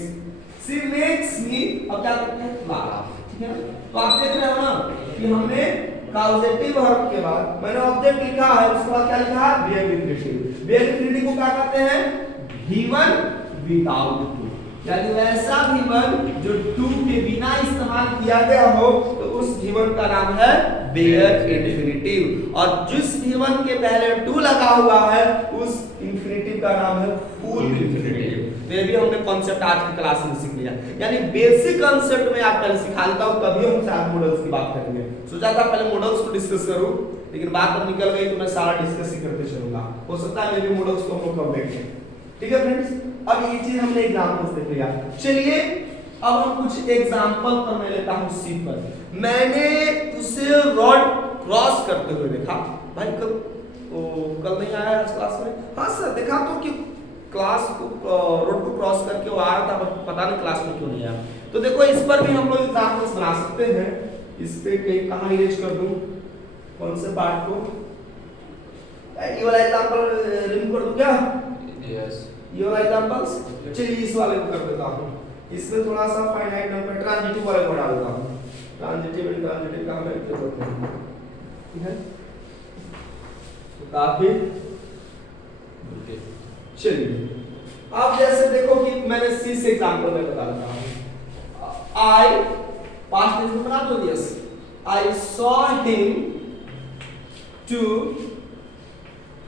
सी मेक्स मी, अब क्या करते हैं लाफ। ठीक है, तो आप देख रहे हो ना कि हमने कॉजेटिव वर्ब के बाद मैंने ऑब्जेक्ट लिखा है, उसके बाद क्या लिखा है, बेयर इंफिनिटिव। बेयर इंफिनिटिव को क्या कहते हैं, गिवन विदाउट टू, यानी वैसा गिवन जो टू के बिना इस्तेमाल किया गया हो, तो उस गिवन का नाम है बेयर इंफिनिटिव, और जिस गिवन के पहले टू लगा हुआ है उस इंफिनिटिव का नाम है फुल इंफिनिटिव। तो ये भी हमने कॉन्सेप्ट आज की क्लास में सीख लिया, यानी बेसिक कॉन्सेप्ट में आप पहले सिखा देता हूं, तभी हम साथ मॉडल्स की बात करेंगे। सोचा था पहले मॉडल्स को डिस्कस करूं, लेकिन बात अब निकल गई तो मैं सारा डिस्कस ही करते चलूंगा, हो सकता है मेरे मॉडल्स को हम लोग कम देखें। ठीक है फ्रेंड्स, अब ये चीज हमने एग्जांपल्स देख लिया। चलिए अब हम कुछ एग्जांपल पर मैं लेता हूं सी पर। मैंने उसे रॉड क्रॉस करते हुए देखा। भाई कल नहीं आया आज क्लास में? हाँ सर देखा तो कि क्लास को रोड को क्रॉस करके वो आ रहा था, पता नहीं क्लास में क्यों नहीं आया। तो देखो इस पर भी हम लोग एग्जांपल्स बना सकते हैं। इस पे कहां इरेज कर दूं, कौन से पार्ट को? ये वाला एग्जांपल रिमूव कर दूं क्या? यस, ये वाला एग्जांपल्स। चलिए इस वाले को कर देता हूं। इसमें थोड़ा सा फाइनाइट नंबर ट्रांजिटिव वाले को डाल देता हूं। ट्रांजिटिव एंड ट्रांजिटिव का हमें जरूरत है, ठीक है? तो काफी चलिए अब जैसे देखो कि मैंने सी से एग्जांपल में बता रहा हूं। आई पास्ट टेंस में बना दो, yes I saw him to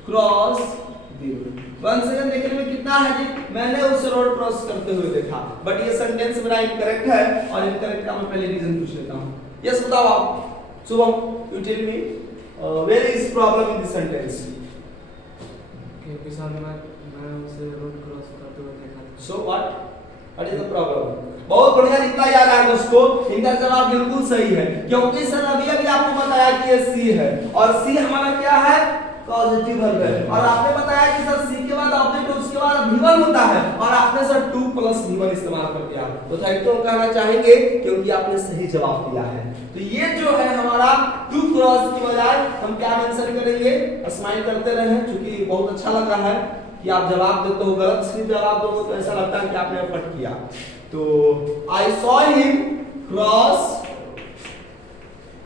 cross the road. One second देखने में कितना है जी? मैंने उसे रोड क्रॉस करते हुए देखा, बट ये सेंटेंस मेरा इनकरेक्ट है, और इनकरेक्ट का मैं पहले रीजन पूछ लेता हूं। यस बताओ आप, Shubham you tell me where is problem in this sentence? क्योंकि सामने मैं उसे रोड क्रॉस करते हुए देखा। So what is the problem? बहुत बढ़िया रिप्लाई आ रहा है दोस्तों, इनका जवाब बिल्कुल सही है, क्योंकि सर अभी आपको बताया कि ये सी है, और सी हमारा क्या है? पॉजिटिव वर्ब है, और आपने बताया कि सर सी के बाद ऑब्जेक्ट उसके बाद v1 होता है, और आपने सर 2 + v1 इस्तेमाल कर दिया। तो थैंक यू कहना चाहेंगे क्योंकि आपने सही जवाब दिया है। तो ये जो है हमारा 2 क्रॉस की बजाय हम क्या मेंशन करेंगे? स्माइल करते रहे, क्योंकि बहुत अच्छा लग रहा है कि आप जवाब देते हो। गलत सिर्फ जवाब दोगे तो ऐसा लगता है कि आपने एफर्ट किया। तो आई saw him cross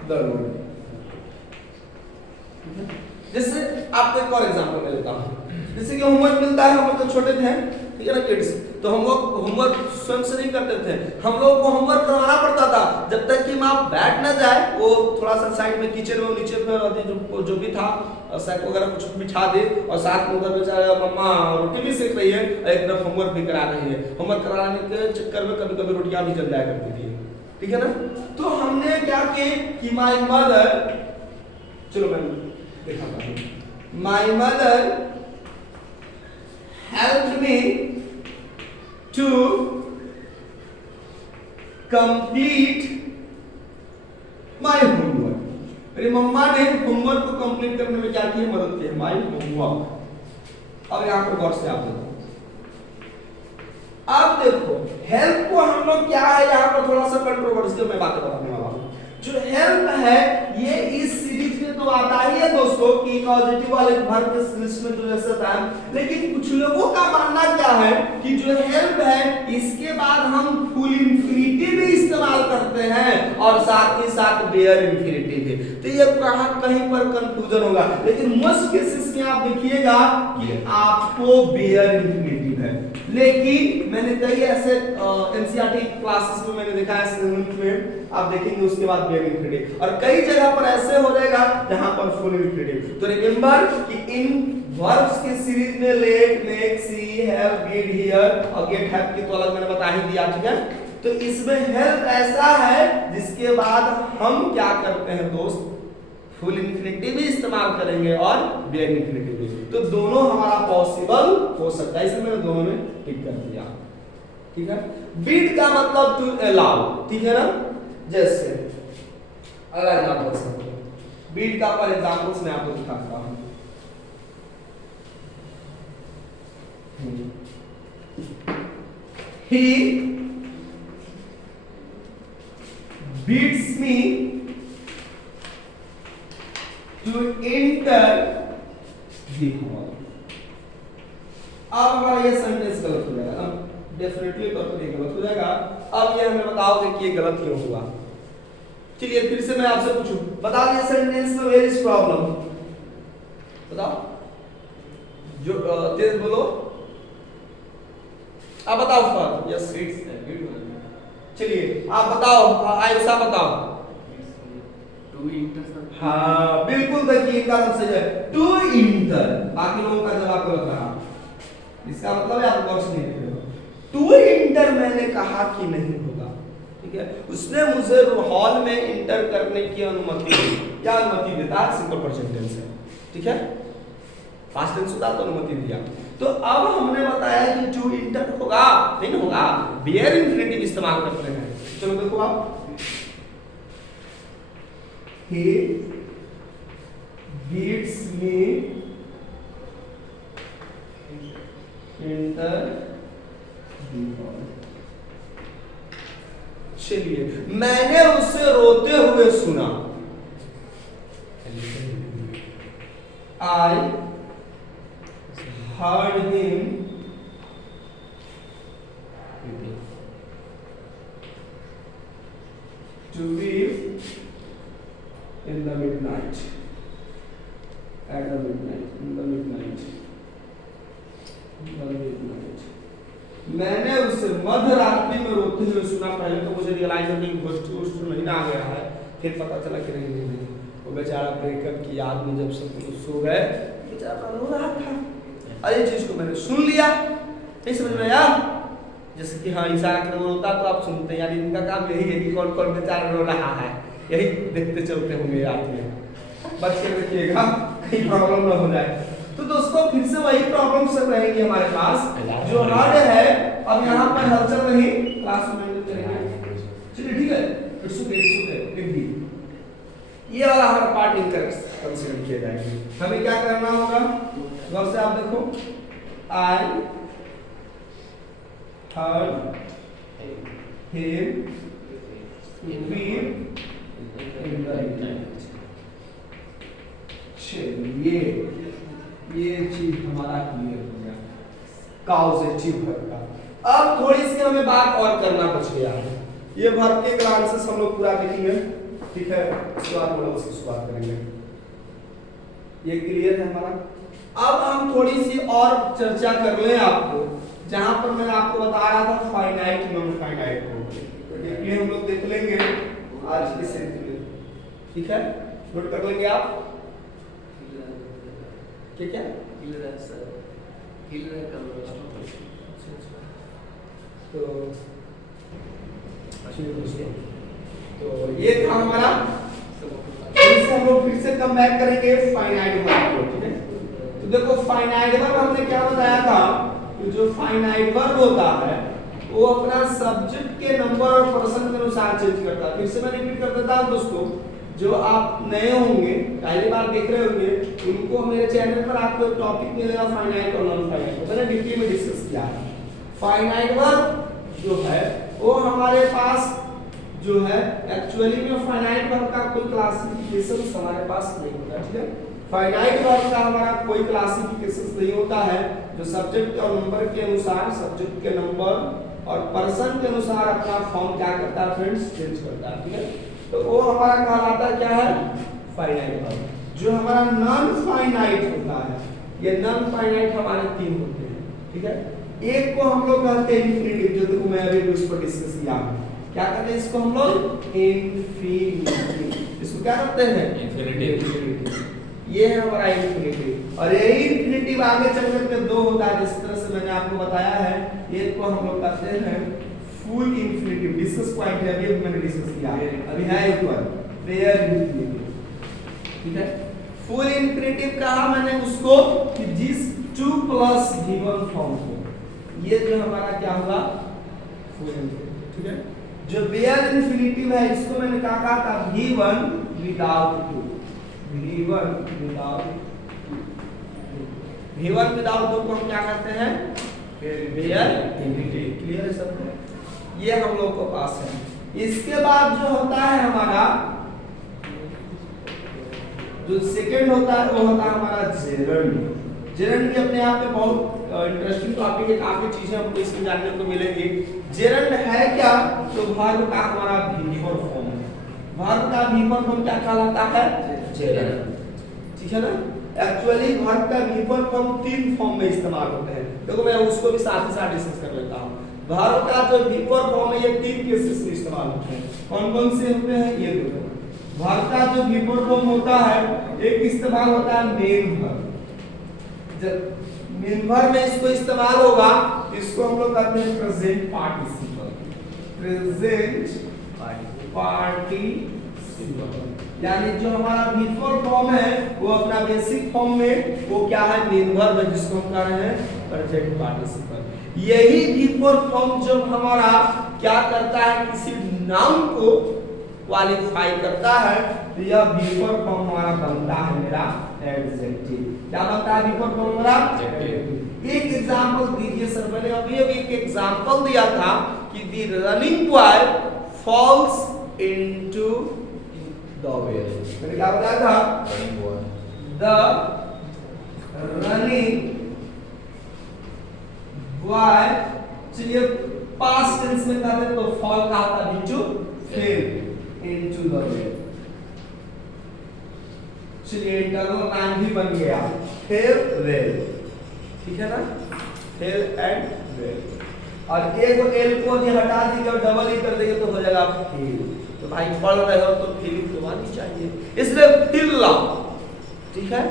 the road. जैसे आपको एक और एग्जांपल मैं लेता हूं। जैसे कि होमवर्क मिलता है, हम लोग तो छोटे थे, ठीक है ना किड्स, तो हम लोग होमवर्क स्वयं से नहीं करते थे, हम लोग को होमवर्क करवाना पड़ता था जब तक कि माँ बैठ ना जाए। वो थोड़ा सा साइड में किचन में नीचे पे जो भी था सैक वगैरह कुछ बिछा दे, और साथ में उधर बेचारा मम्मा रोटी भी सेक रही है और एक तरफ होमवर्क भी करा रही है। होमवर्क कराने के चक्कर में कभी कभी रोटियां भी जल जाया करती थी, ठीक है ना। तो हमने क्या किया कि माय मदर, चलो मैं दिखाता हूं, my mother help me to complete my homework. मेरी मम्मा ने होमवर्क को कंप्लीट करने में क्या किया? मदद की, माय होमवर्क। अब यहां पर गौर से आप देखो, अब देखो हेल्प को हम लोग क्या है, यहां पर थोड़ा सा कंट्रोवर्शियल मैं बात बताने वाला हूं। जो हेल्प है ये इस सीरीज में तो आता ही है दोस्तों कि पॉजिटिव वाले वर्ब के लिस्ट में जो जैसे था, लेकिन कुछ लोगों का मानना क्या है कि जो हेल्प है इसके बाद हम फुल इंफिनिटिव भी इस्तेमाल करते हैं, और साथ ही साथ बेयर इंफिनिटिव भी। तो ये कहीं पर कंफ्यूजन होगा, लेकिन मोस्ट केसेस में आप देखिएगा कि आपको बेयर इंफिनिटिव है। लेकिन मैंने कई ऐसे एनसीईआरटी क्लासेस में मैंने देखा है, 7th में आप देखेंगे उसके बाद बेयर इंफिनिटिव, और कई जगह पर ऐसे हो जाएगा जहां पर फुल इंफिनिटिव। तो रिमेंबर कि इन वर्ब्स के सीरीज में let, make, see, have, did, hear और गेट हैव की तो अलग मैंने बता ही दिया, ठीक है। तो इसमें हेल्प ऐसा है जिसके बाद हम क्या करते हैं दोस्त? फुल इंफिनिटिव भी इस्तेमाल करेंगे और बेयर इंफिनिटिव भी। तो दोनों हमारा पॉसिबल हो सकता है, इसलिए मैंने दोनों में टिक कर दिया, ठीक है। बिड का मतलब टू अलाउ, ठीक है ना। जैसे अगला एग्जांपल बीट का पर एग्जांपल्स मैं आपको दिखाता हूं। He beats me to enter the hall। अब हमारा ये सेंटेंस गलत हो जाएगा, अब डेफिनेटली तौर पर गलत हो जाएगा। अब ये हमें बताओगे कि ये गलत क्यों हुआ। चलिए फिर से मैं आपसे पूछूं, बता दिए सेंटेंस में वेयर इज प्रॉब्लम, बताओ जो तेज बोलो, आप बताओ फर्स्ट। Yes it's. चलिए आप बताओ, आयुषा बताओ। To enter sir. हाँ बिल्कुल, देखिए इनका आंसर सही है, टू इंटर। बाकी लोगों का जवाब गलत रहा। इसका मतलब है आप गौर से नहीं देख रहे हो। टू इंटर मैंने कहा कि नहीं होगा, ठीक है। उसने मुझे हॉल में इंटर करने की अनुमति दी। क्या अनुमति देता है? सिंपल प्रेजेंट टेंस है, ठीक है। पास्ट टेंस होता तो अनुमति दिया। तो अब हमने बताया कि टू इंटर होगा, नहीं ना होगा, बियर इंफिनिटिव इस्तेमाल करते हैं। चलो देखो आप, he beats me enter the hall। चलिए, मैंने उसे रोते हुए सुना। I heard him to weep in the midnight, at the midnight, in the midnight, in the midnight। मैंने उसे मध्य रात्रि में रोते हुए सुना। पहले तो मुझे रियलाइज होने की गोष्ठी महीना आ गया है, फिर पता चला कि नहीं वो बेचारा ब्रेकअप की याद में जब सब लोग सो गए, बेचारा रो रहा था। अरे चीज को मैंने सुन लिया, नहीं समझ में आया? जैसे कि हाँ इशारा करके रोता तो आप सुनते हैं, यानी इनका काम यही है कि कौन कौन बेचारा रो रहा है, यही देखते चलते होंगे रात में। बच के रखिएगा कहीं प्रॉब्लम ना हो जाए। तो दोस्तों फिर से वही प्रॉब्लम सब रहेगी हमारे पास। जो हार्ड है अब यहाँ पर हलचल नहीं, क्लास में करेंगे। चलिए ठीक है, इट्स ओके। ये वाला हमारा पार्ट इनकरेक्ट कंसीडर किया जाएगा। हमें क्या करना होगा? गौर से आप देखो, आई heard him weep in the night। चलिए ये चीज हमारा क्लियर हो गया काउजेटिव वर्ब का। अब थोड़ी सी हमें बात और करना बच गया है। ये वर्ब के क्लासेस हम लोग पूरा देखेंगे, ठीक है। उसके बाद हम लोग उसकी शुरुआत करेंगे। ये क्लियर है हमारा। अब हम थोड़ी सी और चर्चा कर लें आपको, जहां पर मैं आपको बता रहा था फाइनाइट नॉन फाइनाइट को, ये हम लोग देख लेंगे आज के सेशन में, ठीक है। नोट कर लेंगे आप क्या तो ये था हमारा। इससे हम लोग फिर से कम बैक करेंगे फाइनाइट वर्ब को, ठीक है। तो देखो फाइनाइट वर्ब हमने क्या बताया था कि जो फाइनाइट वर्ब होता है वो अपना सब्जेक्ट के नंबर और पर्सन के अनुसार चेंज करता है। फिर से मैं रिपीट कर देता हूं दोस्तों, जो आप नए होंगे पहली बार देख रहे होंगे उनको मेरे चैनल पर आपको एक टॉपिक मिलेगा फाइनाइट और नॉन फाइनाइट, मैंने डिटेल में डिस्कस किया है। फाइनाइट वर्ब जो है वो हमारे पास जो है एक्चुअली में फाइनाइट वर्ब का कोई क्लासिफिकेशन हमारे पास नहीं होता, ठीक है। फाइनाइट वर्ब का हमारा कोई क्लासिफिकेशन नहीं होता है, जो सब्जेक्ट और नंबर के अनुसार, सब्जेक्ट के नंबर और पर्सन के अनुसार अपना फॉर्म क्या करता है फ्रेंड्स, चेंज करता है, ठीक है। तो वो हमारा कहलाता है क्या है, फाइनाइट वर्ब। जो हमारा नॉन फाइनाइट होता है, ये नॉन फाइनाइट हमारे तीन होते हैं, ठीक है। एक को हम लोग कहते हैं इंफिनिटिव, जो देखो मैं अभी उस पर डिस्कस किया, क्या कहते हैं इसको हम लोग, इंफिनिटिव। इसको क्या कहते हैं, इंफिनिटिव। ये है हमारा इंफिनिटिव। और ये इंफिनिटिव आगे चलकर के दो होता है, जिस तरह से मैंने आपको बताया है। एक को हम लोग कहते हैं फुल इंफिनिटिव, डिस्कस पॉइंट है, अभी मैंने डिस्कस किया, अभी है एक बार पेयर इंफिनिटिव, ठीक है। फुल इंफिनिटिव कहा मैंने उसको कि जिस 2 प्लस गिवन फॉर्म को, ये जो हमारा क्या होगा, फुल इंफिनिटिव, ठीक है। जो पेयर इंफिनिटिव है इसको मैंने कहा था v1 विदाउट 2, v1 विदाउट 2 को हम क्या कहते हैं, पेयर इंफिनिटिव। क्लियर है सबको? ये हम लोग को पास है। इसके बाद जो होता है हमारा, जो सेकंड होता है वो होता है हमारा जेरंड। जेरंड भी अपने आप में बहुत इंटरेस्टिंग टॉपिक है, काफी चीजें हमको इसमें जानने को मिलेंगी। जेरंड है क्या, तो वर्ब का हमारा V4 फॉर्म है। वर्ब का V4 फॉर्म क्या कहलाता है, जेरंड, ठीक है ना। एक्चुअली वर्ब का V4 फॉर्म 3 फॉर्म में इस्तेमाल होते हैं। देखो मैं उसको भी साथ ही साथ डिस्कस कर लेता हूं। वर्ब का जो V4 फॉर्म है ये 3 केसेस में इस्तेमाल होते हैं। कौन कौन से होते हैं, ये दो। वर्ब का जो बिफोर फॉर्म होता है, एक इस्तेमाल होता है मेन वर्ब। जब मेन वर्ब में इसको इस्तेमाल होगा, इसको हम लोग कहते हैं प्रेजेंट पार्टिसिपल। प्रेजेंट पार्टिसिपल यानी जो हमारा बिफोर फॉर्म है वो अपना बेसिक फॉर्म में वो क्या है, मेन वर्ब है, जिसको हम कह रहे हैं प्रेजेंट पार्टिसिपल। यही बिफोर फॉर्म जब हमारा क्या करता है, किसी नाउन को क्वालिफाई करता है, तो यह बिफोर फॉर्म हमारा बनता है मेरा एडजेक्टिव। क्या बनता है बिफोर फॉर्म हमारा? एक एग्जांपल दीजिए सर। मैंने अभी एक एग्जांपल दिया था कि the running boy falls into the well. मैंने क्या बताया था? द रनिंग बॉय, चलिए पास्ट टेंस में कहते हैं तो फॉल का होता है into, fail into the well। चलिए इंटरनल नाम भी बन गया, फेल वेल, ठीक है ना, फेल एंड वेल। और एक एल को यदि हटा दीजिए और डबल ही कर देंगे तो हो जाएगा फेल। तो भाई पढ़ रहे हो तो फेल तो आनी चाहिए, इसलिए फिल लाओ, ठीक है।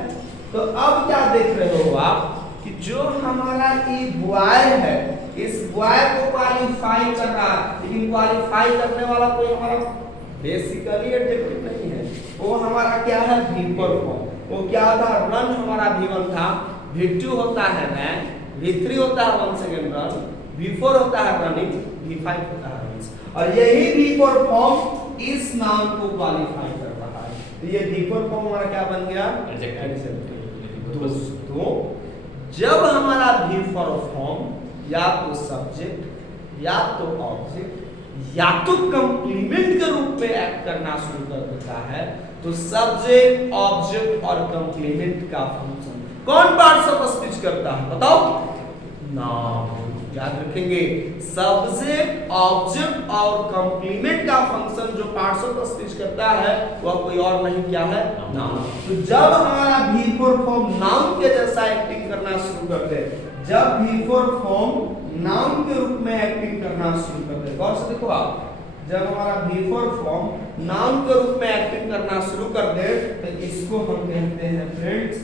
तो अब क्या देख रहे हो आप कि जो हमारा ये बॉय है, इस बॉय को क्वालिफाई कर रहा है, लेकिन क्वालिफाई करने वाला कोई हमारा बेसिकली एडजेक्टिव नहीं है, वो हमारा क्या है, बिफोर फॉर्म। वो क्या था, रन हमारा V1 था, V2 होता है रैन, V3 होता है 1 सेकंड रन, V4 होता है रनिंग, V5 होता है रन्स। और यही बिफोर फॉर्म इस नाउन को क्वालिफाई कर रहा है, तो ये बिफोर फॉर्म हमारा क्या बन गया, एडजेक्टिव। दोस्तों जब हमारा बिफोर फॉर्म या तो सब्जेक्ट या तो ऑब्जेक्ट या तो कंप्लीमेंट के रूप में एक्ट करना शुरू कर देता है, तो सब्जेक्ट, ऑब्जेक्ट और कंप्लीमेंट का फंक्शन कौन पार्ट्स ऑफ स्पीच करता है, बताओ? नाउन। याद रखेंगे, सब्जेक्ट, ऑब्जेक्ट और कंप्लीमेंट का फंक्शन जो पार्ट्स ऑफ स्पीच करता है वह कोई और नहीं क्या है, नाउन। तो जब हमारा बिफोर फॉर्म नाउन के जैसा एक्टिंग करना शुरू करते हैं, जब बिफोर फॉर्म नाउन के रूप में एक्टिंग करना शुरू करते हैं, गौर से देखो आप, जब हमारा बिफोर फॉर्म नाउन के रूप में एक्टिंग करना शुरू कर दे तो इसको हम कहते हैं फ्रेंड्स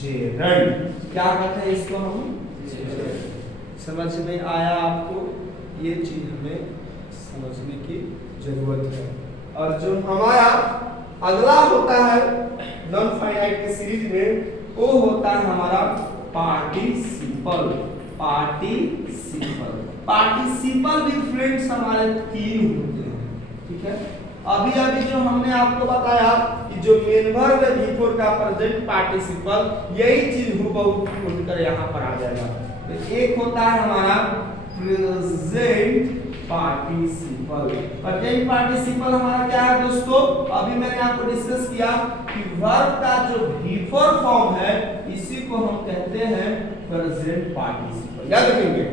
जेरंड। क्या कहते हैं इसको हम? जेरंड। समझ में आया आपको? ये चीज हमें समझने की जरूरत है। और जो हमारा अगला होता है नॉन फाइनाइट की सीरीज में, वो होता है हमारा पार्टिसिपल। पार्टिसिपल, पार्टिसिपल भी फ्रेंड्स हमारे 3 होते हैं, ठीक है। अभी जो हमने आपको बताया कि जो मेन वर्ब है बिफोर का प्रेजेंट पार्टिसिपल, यही चीज हुबहू उठकर यहाँ पर आ जाएगा। तो एक होता है हमारा प्रेजेंट पार्टिसिपल। प्रेजेंट पार्टिसिपल हमारा क्या है दोस्तों? अभी मैंने आपको डिस्कस किया कि वर्ब का जो बिफोर फॉर्म है इसी को हम कहते हैं प्रेजेंट पार्टिसिपल। याद रखेंगे,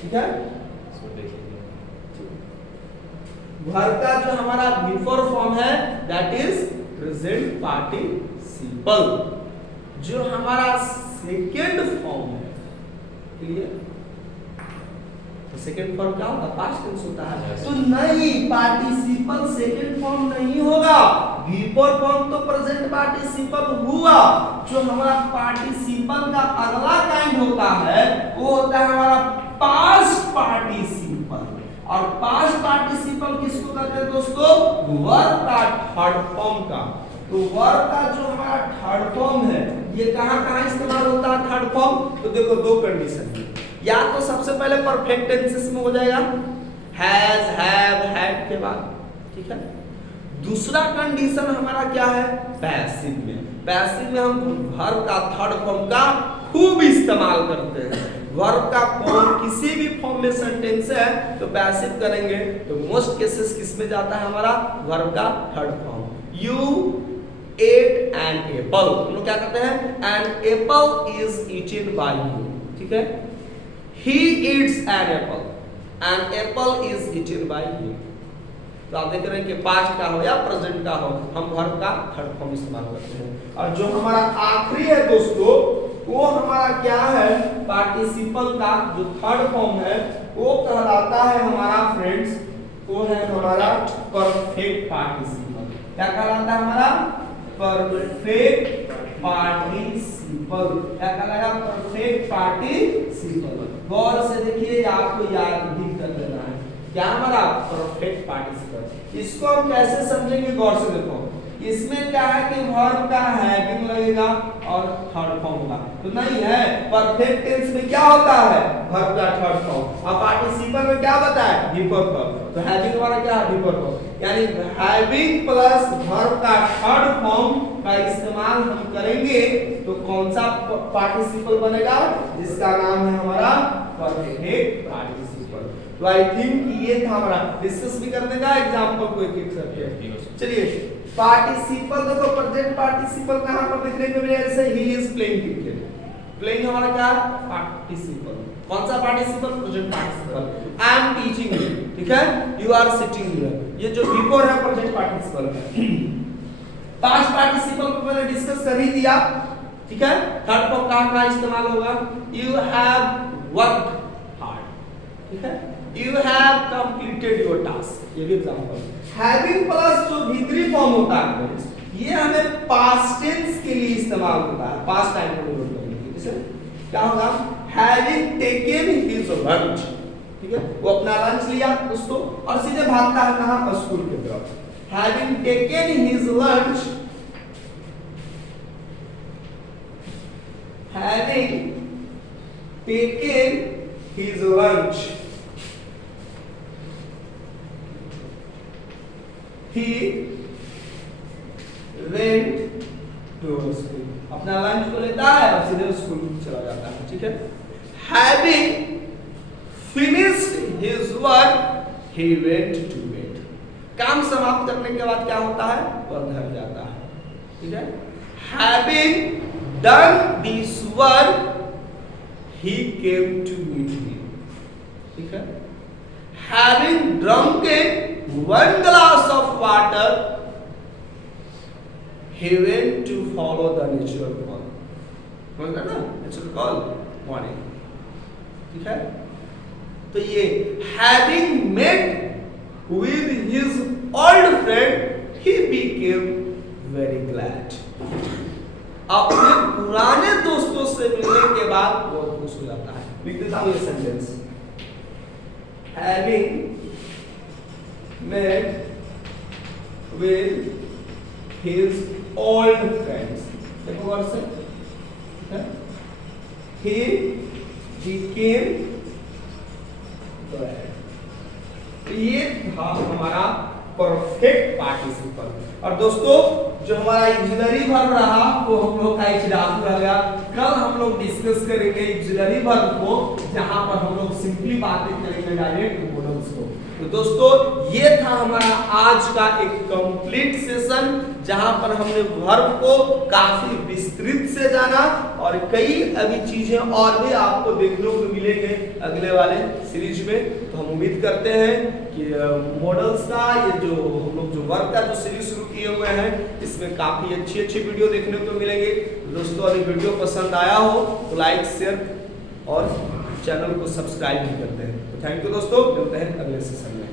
ठीक है। वर्ब का जो हमारा बिफोर फॉर्म है दैट इज प्रेजेंट पार्टिसिपल। जो हमारा सेकेंड फॉर्म है, क्लियर? तो सेकेंड फॉर्म क्या होगा? पास्ट टेंस होता है। तो नहीं, पार्टिसिपल सेकेंड फॉर्म नहीं होगा, बिफोर फॉर्म तो प्रेजेंट पार्टिसिपल हुआ। जो हमारा पार्टिसिपल का अगला काइंड होता है वो होता है हमारा पास्ट पार्टिसिपल। और पास्ट पार्टिसिपल किसको कहते हैं दोस्तों? वर्ब का थर्ड फॉर्म का। तो वर्ब का जो हमारा थर्ड फॉर्म है ये कहाँ इस्तेमाल होता है थर्ड फॉर्म? तो देखो दो कंडीशन है, या तो सबसे पहले परफेक्ट टेंसेस में हो जाएगा, हैज, हैव, हैड के बाद, ठीक है। दूसरा कंडीशन हमारा क्या है? पैसिव में। पैसिव में हम वर्ब का थर्ड फॉर्म का खूब इस्तेमाल करते हैं। वर्ब का कौन किसी भी फॉर्म में सेंटेंस है तो पैसिव करेंगे तो मोस्ट केसेस किस में जाता है हमारा? वर्ब का third form. You ate an apple, हम लोग क्या करते हैं? An apple is eaten by you, ठीक है। He eats an apple. An apple is eaten by him. तो आप देख रहे हैं कि पास्ट का हो या प्रेजेंट का हो, हम वर्ब का थर्ड फॉर्म इस्तेमाल करते हैं। और जो हमारा आखिरी है दोस्तों वो हमारा क्या है? पार्टिसिपल का जो थर्ड फॉर्म है वो कहलाता है हमारा फ्रेंड्स, वो है हमारा परफेक्ट पार्टिसिपल। क्या कहलाता है हमारा परफेक्ट पार्टिसिपल। क्या कहलाएगा परफेक्ट पार्टिसिपल। गौर से देखिए आपको याद भी कर लेना है क्या हमारा परफेक्ट पार्टिसिपल। इसको हम कैसे समझेंगे गौर से देखो, इसमें क्या है कि वर्ब का हैविंग लगेगा और थर्ड फॉर्म का तो नहीं है। परफेक्ट टेंस में क्या होता है वर्ब का थर्ड फॉर्म और पार्टिसिपल में क्या बताया डिफर फॉर्म। तो हैविंग हमारा क्या है डिफर फॉर्म यानी हैविंग प्लस वर्ब का थर्ड फॉर्म का इस्तेमाल हम करेंगे तो कौन सा पार्टिसिपल बनेगा जिसका नाम है हमारा परफेक्ट पार्टिसिपल। तो आई थिंक ये था हमारा डिस्कस भी करने का एग्जांपल को एक-एक करके। चलिए पार्टिसिपल देखो प्रेजेंट पार्टिसिपल कहां पर देखने को मिलेगा जैसे he is playing cricket. Playing हमारा क्या पार्टिसिपल। कौन सा participle present participle. I am teaching you ठीक है यू आर सिटिंग हियर ये जो बिफोर है प्रेजेंट पार्टिसिपल है। पास्ट पार्टिसिपल को पहले डिस्कस कर ही दिया ठीक है। थर्ड फॉर्म कहां इस्तेमाल होगा यू हैव वर्कड हार्ड ठीक है you have completed your task. ये भी एग्जांपल हैविंग प्लस जो भीतरी फॉर्म होता है ये हमें पास्ट टेंस के लिए इस्तेमाल होता है पास्ट टाइम को नोट करने के लिए। जैसे क्या होगा हैविंग टेकन हिज लंच ठीक है वो अपना लंच लिया दोस्तों और सीधे भागता है कहां स्कूल की तरफ। Having taken his lunch having taken his lunch he went to school अपना लंच को लेता है और सीधे स्कूल चला जाता है ठीक है। having finished his work he went to bed काम समाप्त करने के बाद क्या होता है वह घर जाता है ठीक है। having done this work he came to meet me ठीक है। having drunken one glass of water he went to follow the natural call। समझ गए ना natural call morning ठीक है। तो ये having met with his old friend he became very glad। अपने पुराने दोस्तों से मिलने के बाद वो खुश हो जाता है। लिख देता हूँ ये sentence having met with his old friends देखो वर्ड से he became glad। ये था हमारा परफेक्ट पार्टिसिपल। और दोस्तों जो हमारा ऑक्सिलरी वर्ब रहा वो हम लोग का इजाफा रह गया। कल हम लोग डिस्कस करेंगे ऑक्सिलरी वर्ब को जहां पर हम लोग सिंपली बातें करेंगे डायरेक्ट मॉडल्स को। तो दोस्तों ये था हमारा आज का एक कंप्लीट सेशन जहां पर हमने वर्ब को काफी विस्तृत से जाना और कई अभी चीजें और भी आपको देखने को मिलेंगे अगले वाले सीरीज में। तो हम उम्मीद करते हैं कि मॉडल्स का ये जो हम लोग जो वर्ब का जो सीरीज शुरू किए हुए हैं इसमें काफी अच्छी वीडियो देखने को मिलेंगे। दोस्तों अगर वीडियो पसंद आया हो तो लाइक शेयर और चैनल को सब्सक्राइब भी करते हैं। तो थैंक यू दोस्तों, मिलते हैं अगले सेशन में।